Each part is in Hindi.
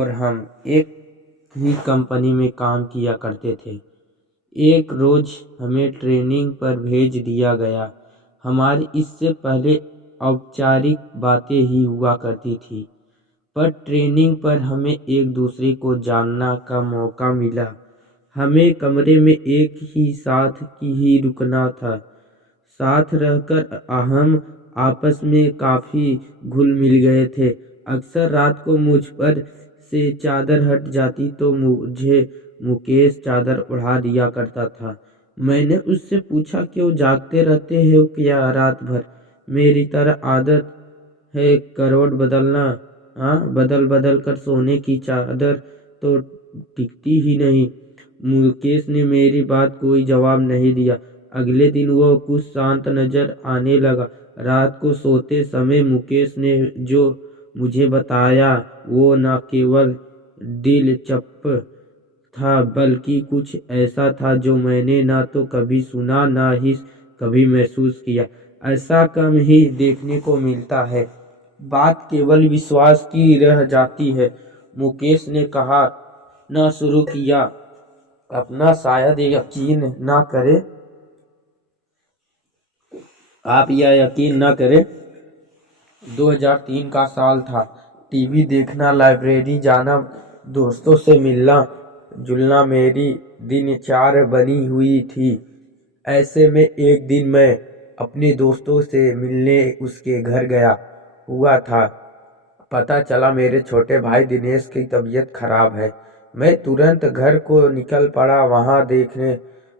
और हम एक ही कंपनी में काम किया करते थे। एक रोज हमें ट्रेनिंग पर भेज दिया गया। हमारी इससे पहले औपचारिक बातें ही हुआ करती थी, पर ट्रेनिंग पर हमें एक दूसरे को जानना का मौका मिला। हमें कमरे में एक ही साथ ही रुकना था। साथ रहकर हम आपस में काफी घुल मिल गए थे। अक्सर रात को मुझ पर से चादर हट जाती तो मुझे मुकेश चादर उड़ा दिया करता था। मैंने उससे पूछा, क्यों जागते रहते हो क्या रात भर? मेरी तरह आदत है करवट बदलना? हाँ, बदल बदल कर सोने की चादर तो टिकती ही नहीं। मुकेश ने मेरी बात कोई जवाब नहीं दिया। अगले दिन वो कुछ शांत नजर आने लगा। रात को सोते समय मुकेश ने जो मुझे बताया वो न केवल दिलचस्प था, बल्कि कुछ ऐसा था जो मैंने ना तो कभी सुना ना ही कभी महसूस किया। ऐसा कम ही देखने को मिलता है। बात केवल विश्वास की रह जाती है। मुकेश ने कहा न शुरू किया अपना, शायद यकीन ना करे, आप यह यकीन न करें, 2003 का साल था। टीवी देखना, लाइब्रेरी जाना, दोस्तों से मिलना जुलना मेरी दिनचर्या बनी हुई थी। ऐसे में एक दिन मैं अपने दोस्तों से मिलने उसके घर गया हुआ था। पता चला मेरे छोटे भाई दिनेश की तबीयत खराब है। मैं तुरंत घर को निकल पड़ा। वहां देखने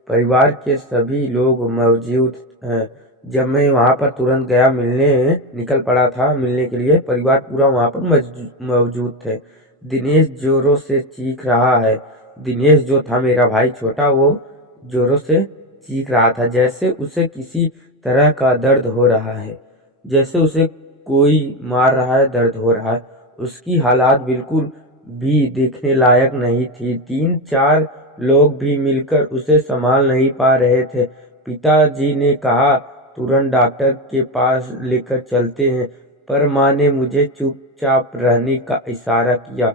परिवार के सभी लोग मौजूद हैं। जब मैं वहां पर तुरंत गया, मिलने निकल पड़ा था, मिलने के लिए परिवार पूरा वहां पर मौजूद थे। दिनेश जोरों से चीख रहा है। दिनेश जो था मेरा भाई छोटा, वो जोरों से चीख रहा था, जैसे उसे किसी तरह का दर्द हो रहा है, जैसे उसे कोई मार रहा है, दर्द हो रहा है। उसकी हालात बिल्कुल भी देखने लायक नहीं थी। 3-4 लोग भी मिलकर उसे संभाल नहीं पा रहे थे। पिताजी ने कहा तुरंत डॉक्टर के पास लेकर चलते हैं, पर माँ ने मुझे चुपचाप रहने का इशारा किया।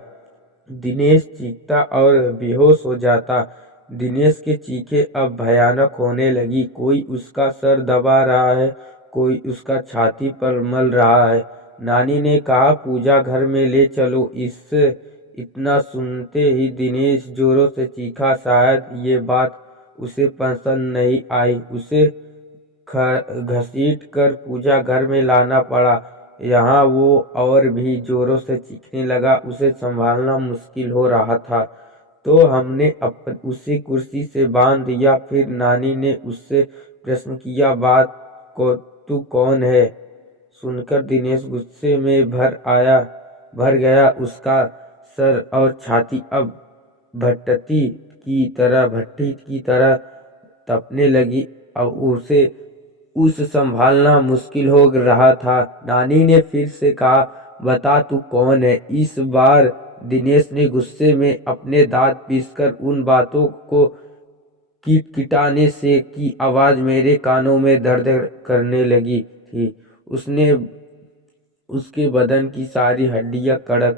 दिनेश चीखता और बेहोश हो जाता। दिनेश के चीखें अब भयानक होने लगी। कोई उसका सर दबा रहा है, कोई उसका छाती पर मल रहा है। नानी ने कहा पूजा घर में ले चलो। इससे इतना सुनते ही दिनेश जोरों से चीखा। शायद ये बात उसे पसंद नहीं आई। उसे घसीट कर पूजा घर में लाना पड़ा। यहाँ वो और भी जोरों से चीखने लगा। उसे संभालना मुश्किल हो रहा था, तो हमने उसे कुर्सी से बांध दिया। फिर नानी ने उससे प्रश्न किया, बात को तू कौन है? सुनकर दिनेश गुस्से में भर गया। उसका सर और छाती अब भट्टी की तरह तपने लगी। अब उस संभालना मुश्किल हो रहा था। नानी ने फिर से कहा, बता तू कौन है? इस बार दिनेश ने गुस्से में अपने दांत पीसकर उन बातों को किटकिटाने से की आवाज मेरे कानों में दर्द करने लगी थी। उसके बदन की सारी हड्डियां कड़क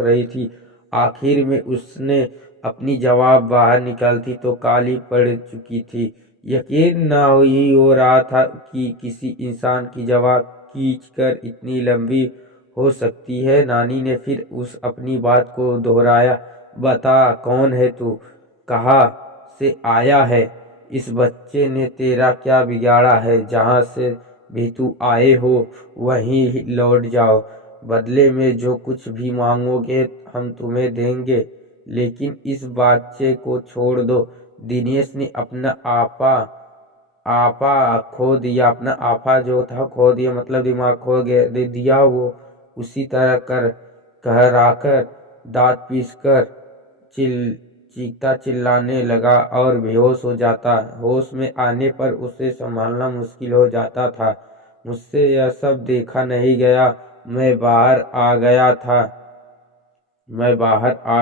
रही थी। आखिर में उसने अपनी जवाब बाहर निकालती तो काली पड़ चुकी थी। यकीन ना हो रहा था कि किसी इंसान की जवाब खींचकर इतनी लंबी हो सकती है। नानी ने फिर उस अपनी बात को दोहराया, बता कौन है तू? कहाँ से आया है? इस बच्चे ने तेरा क्या बिगाड़ा है? जहाँ से भी तू आए हो वहीं लौट जाओ। बदले में जो कुछ भी मांगोगे हम तुम्हें देंगे, लेकिन इस बच्चे को छोड़ दो। दिनेश ने अपना आपा खो दिया। अपना आपा जो था खो दिया, मतलब दिमाग खो गया दे दिया। वो उसी तरह कहराकर दांत पीसकर चीखता चिल्लाने लगा और बेहोश हो जाता। होश में आने पर उसे संभालना मुश्किल हो जाता था। मुझसे यह सब देखा नहीं गया। मैं बाहर आ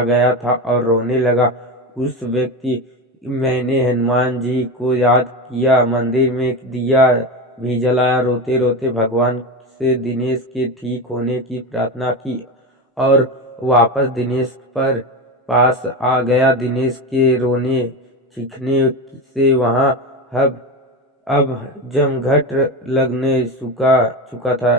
गया था और रोने लगा। उस व्यक्ति मैंने हनुमान जी को याद किया, मंदिर में दिया भी जलाया, रोते रोते भगवान से दिनेश के ठीक होने की प्रार्थना की और वापस दिनेश पर पास आ गया। दिनेश के रोने चीखने से वहाँ अब जमघट लगने चुका था।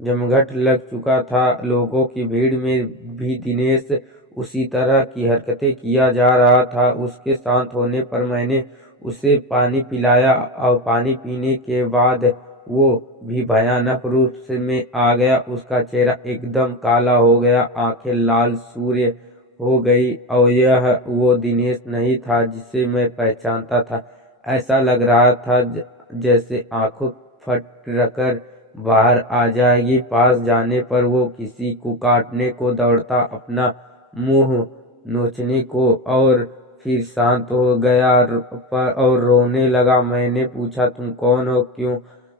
जमघट लग चुका था। लोगों की भीड़ में भी दिनेश उसी तरह की हरकतें किया जा रहा था। उसके शांत होने पर मैंने उसे पानी पिलाया और पानी पीने के बाद वो भी भयानक रूप से में आ गया। उसका चेहरा एकदम काला हो गया, आंखें लाल सूर्य हो गई और यह वो दिनेश नहीं था जिसे मैं पहचानता था। ऐसा लग रहा था जैसे आंखों फटकर बाहर आ जाएगी। पास जाने पर वो किसी को काटने को दौड़ता, अपना मुंह नोचने को, और फिर शांत हो गया और रोने लगा। मैंने पूछा, तुम कौन हो, क्यों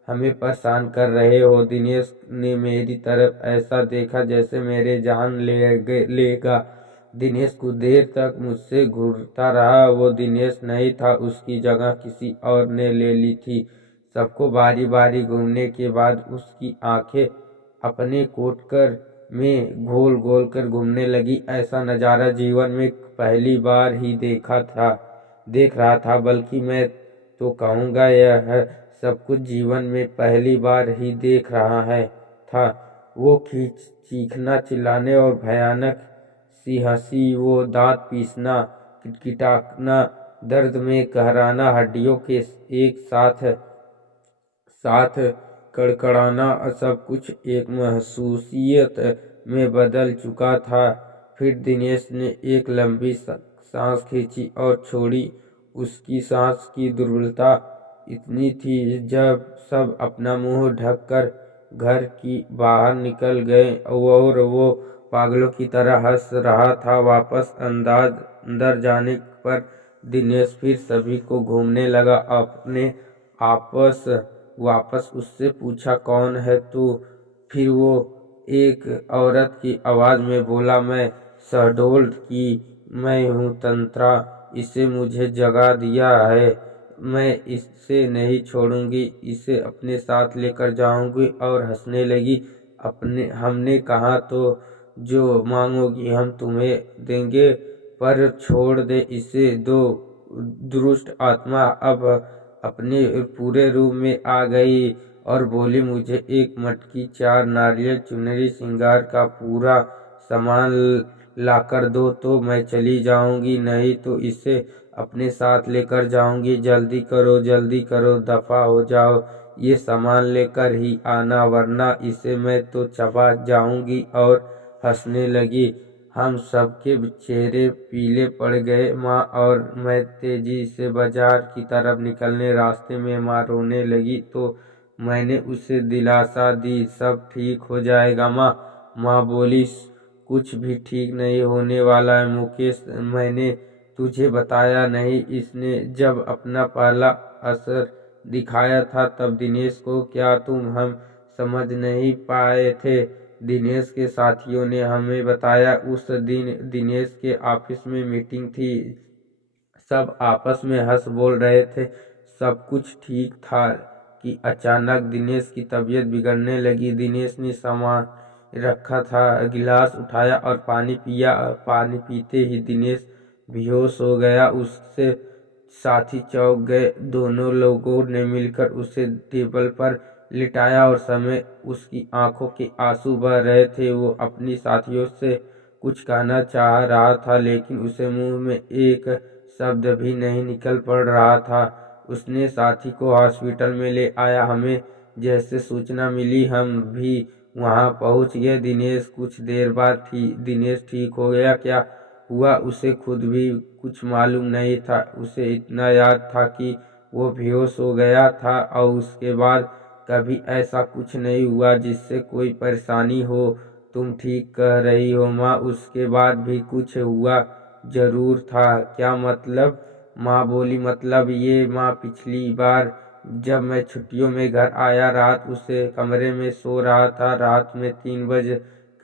हमें परेशान कर रहे हो? दिनेश ने मेरी तरफ ऐसा देखा जैसे मेरे जान लेगा। दिनेश कुछ देर तक मुझसे घूरता रहा। वो दिनेश नहीं था, उसकी जगह किसी और ने ले ली थी। सबको बारी बारी घूमने के बाद उसकी आंखें अपने कोटकर में गोल गोल कर घूमने लगी। ऐसा नज़ारा जीवन में पहली बार ही देख रहा था, बल्कि मैं तो कहूँगा यह सब कुछ जीवन में पहली बार ही देख रहा था। वो चीखना, चिल्लाने और भयानक सी हंसी, वो दांत पीसना, किटकिटाना, दर्द में कहराना, हड्डियों के एक साथ कड़कड़ाना, सब कुछ एक महसूसियत में बदल चुका था। फिर दिनेश ने एक लंबी सांस खींची और छोड़ी। उसकी सांस की दुर्बलता इतनी थी जब सब अपना मुंह ढककर घर की बाहर निकल गए और वो पागलों की तरह हंस रहा था। वापस अंदर जाने पर दिनेश फिर सभी को घूमने लगा। अपने वापस उससे पूछा, कौन है तू? फिर वो एक औरत की आवाज़ में बोला, मैं शहडोल की मैं हूँ तंत्रा। इसे मुझे जगा दिया है, मैं इसे नहीं छोड़ूंगी, इसे अपने साथ लेकर जाऊंगी। और हंसने लगी। हमने कहा तो जो मांगोगी हम तुम्हें देंगे, पर छोड़ दे इसे। दो दुष्ट आत्मा अब अपने पूरे रूप में आ गई और बोली, मुझे एक मटकी, 4 नारियल, चुनरी, श्रृंगार का पूरा सामान लाकर दो तो मैं चली जाऊंगी, नहीं तो इसे अपने साथ लेकर जाऊंगी। जल्दी करो, दफा हो जाओ, ये सामान लेकर ही आना, वरना इसे मैं तो चबा जाऊंगी। और हंसने लगी। हम सबके चेहरे पीले पड़ गए। माँ और मैं तेजी से बाजार की तरफ निकलने रास्ते में माँ रोने लगी तो मैंने उसे दिलासा दी, सब ठीक हो जाएगा माँ। माँ बोली, कुछ भी ठीक नहीं होने वाला है मुकेश, मैंने तुझे बताया नहीं? इसने जब अपना पहला असर दिखाया था तब दिनेश को क्या हम समझ नहीं पाए थे? दिनेश के साथियों ने हमें बताया उस दिन दिनेश के ऑफिस में मीटिंग थी। सब आपस में हंस बोल रहे थे, सब कुछ ठीक था कि अचानक दिनेश की तबीयत बिगड़ने लगी। दिनेश ने सामान रखा था, गिलास उठाया और पानी पिया। पानी पीते ही दिनेश बेहोश हो गया। उससे साथी चौंक गए। दोनों लोगों ने मिलकर उसे टेबल पर लिटाया और समय उसकी आंखों के आंसू बह रहे थे। वो अपनी साथियों से कुछ कहना चाह रहा था, लेकिन उसे मुंह में एक शब्द भी नहीं निकल पड़ रहा था। उसने साथी को हॉस्पिटल में ले आया। हमें जैसे सूचना मिली हम भी वहां पहुंच गए। कुछ देर बाद दिनेश ठीक हो गया। क्या हुआ उसे खुद भी कुछ मालूम नहीं था। उसे इतना याद था कि वो बेहोश हो गया था और उसके बाद कभी ऐसा कुछ नहीं हुआ जिससे कोई परेशानी हो। तुम ठीक कह रही हो माँ, उसके बाद भी कुछ हुआ जरूर था। क्या मतलब? माँ बोली, मतलब ये माँ, पिछली बार जब मैं छुट्टियों में घर आया, रात उसे कमरे में सो रहा था। रात में 3 बजे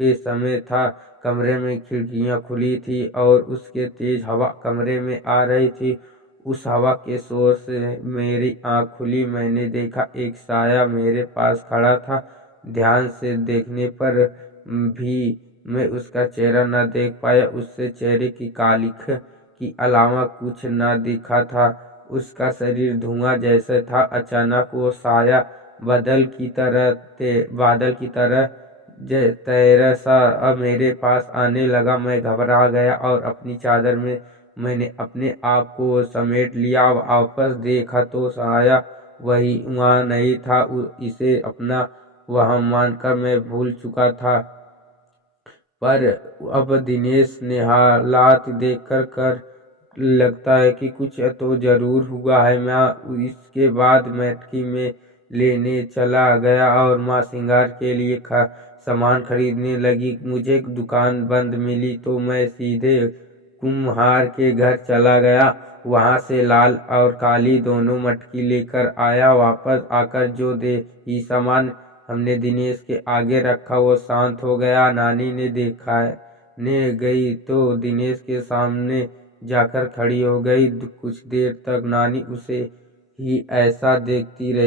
के समय था। कमरे में खिड़कियां खुली थी और उसके तेज हवा कमरे में आ रही थी। उस हवा के शोर से मेरी आंख खुली। मैंने देखा एक साया मेरे पास खड़ा था। ध्यान से देखने पर भी मैं उसका चेहरा न देख पाया। उससे चेहरे की कालिख के अलावा कुछ न दिखा था। उसका शरीर धुआं जैसा था। अचानक वो साया बादल की तरह तैरा सा अब मेरे पास आने लगा। मैं घबरा गया और अपनी चादर में मैंने अपने आप को समेट लिया। वापस देखा तो साया वहाँ नहीं था। इसे अपना वहम मानकर मैं भूल चुका था। पर अब दिनेश ने हालात देखकर लगता है कि कुछ तो जरूर हुआ है। मैं इसके बाद मटकी में लेने चला गया और माँ श्रृंगार के लिए सामान खरीदने लगी। मुझे दुकान बंद मिली तो मैं सीधे कुम्हार के घर चला गया। वहां से लाल और काली दोनों मटकी लेकर आया। वापस आकर जो ही सामान हमने दिनेश के आगे रखा वो शांत हो गया। नानी ने दिखाने गई तो दिनेश के सामने जाकर खड़ी हो गई। कुछ देर तक नानी उसे ही ऐसा देखती रही।